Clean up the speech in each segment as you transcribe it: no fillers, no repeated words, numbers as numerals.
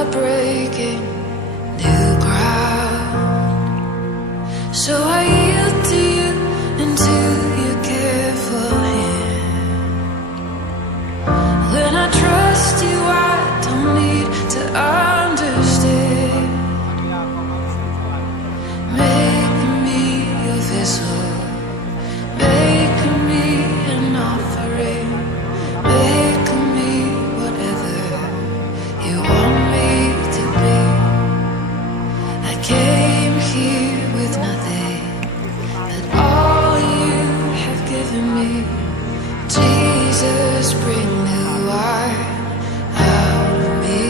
are breaking new ground. So I yield to you into your careful hand. When I trust you, I don't need to understand. Make me a vessel, make me an offering, make me whatever you want me to be. I came here with nothing, but all you have given me. Jesus, bring new wine out of me.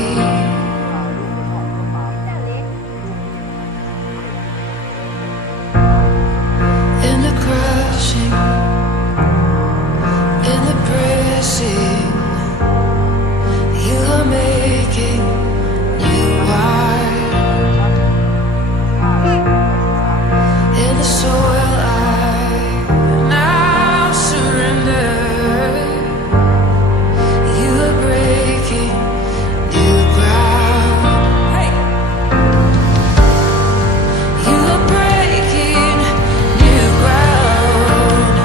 In the crushing, in the pressing, you are making new wine. In the soil I now surrender. You are breaking new ground. Hey. You are breaking new ground.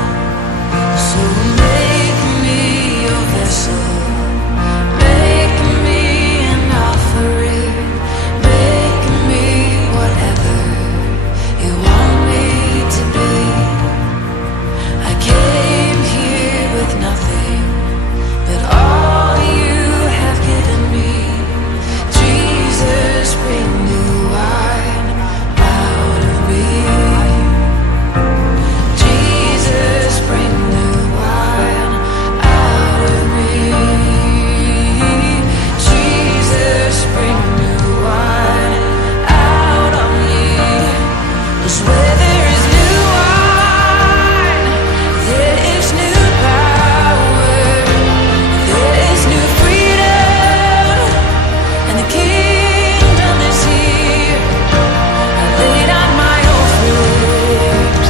So make me your vessel, make me an offering, make me whatever you want me to be. I came here with nothing, but all you have given me. Jesus, bring new wine out of me. Jesus, bring new wine out of me. Jesus, bring new wine out of me. 'Cause where there is new wine, there is new power, there is new freedom, and the kingdom is here. I lay down my old flames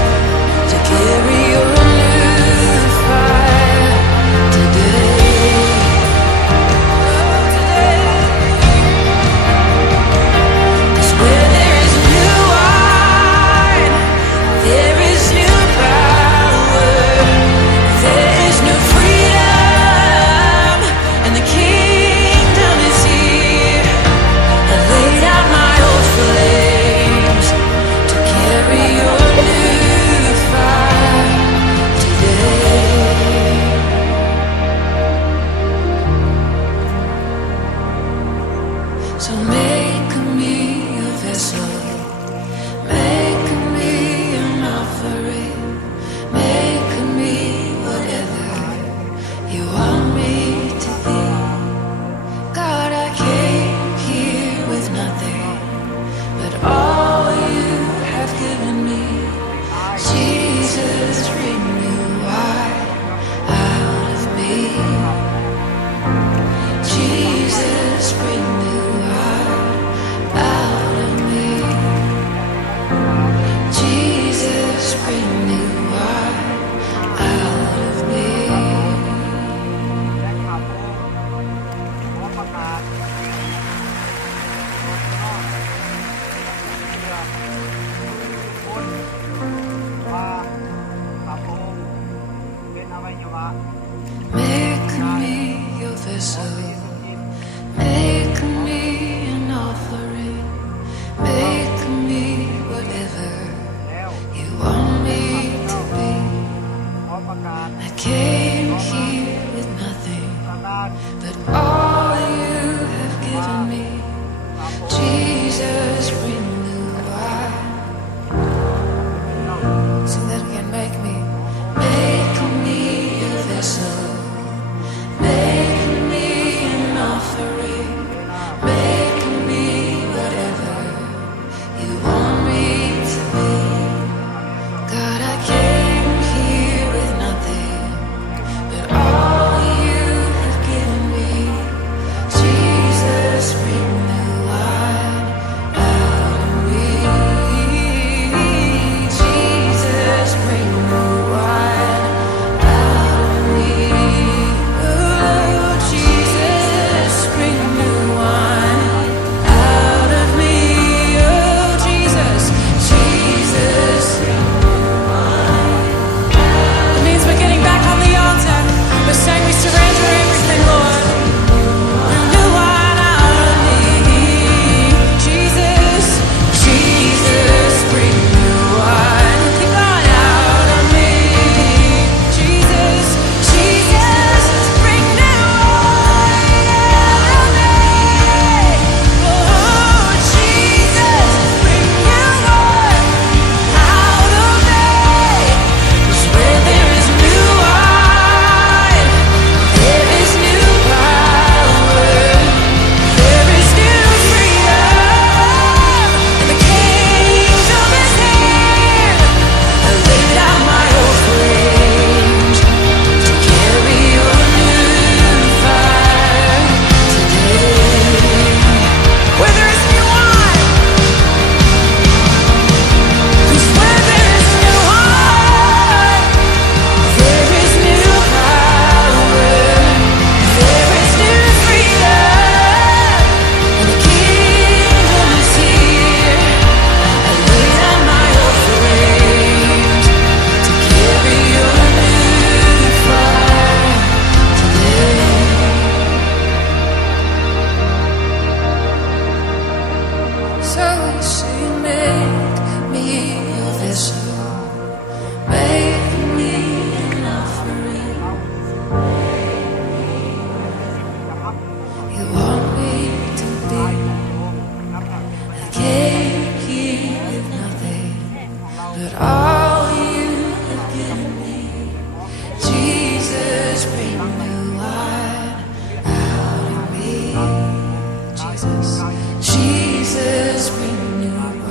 to carry your new fire today. Today. 'Cause where there is new wine, there is new power, there is new freedom, and the kingdom is here. I lay down my old flames to carry your new fire today. So make me a vessel, make me an offering, make me whatever you want me to be. God, I came here with nothing, but all you have given me. Jesus, renew wine out of me. Jesus, renew wine Jesus, Jesus, renew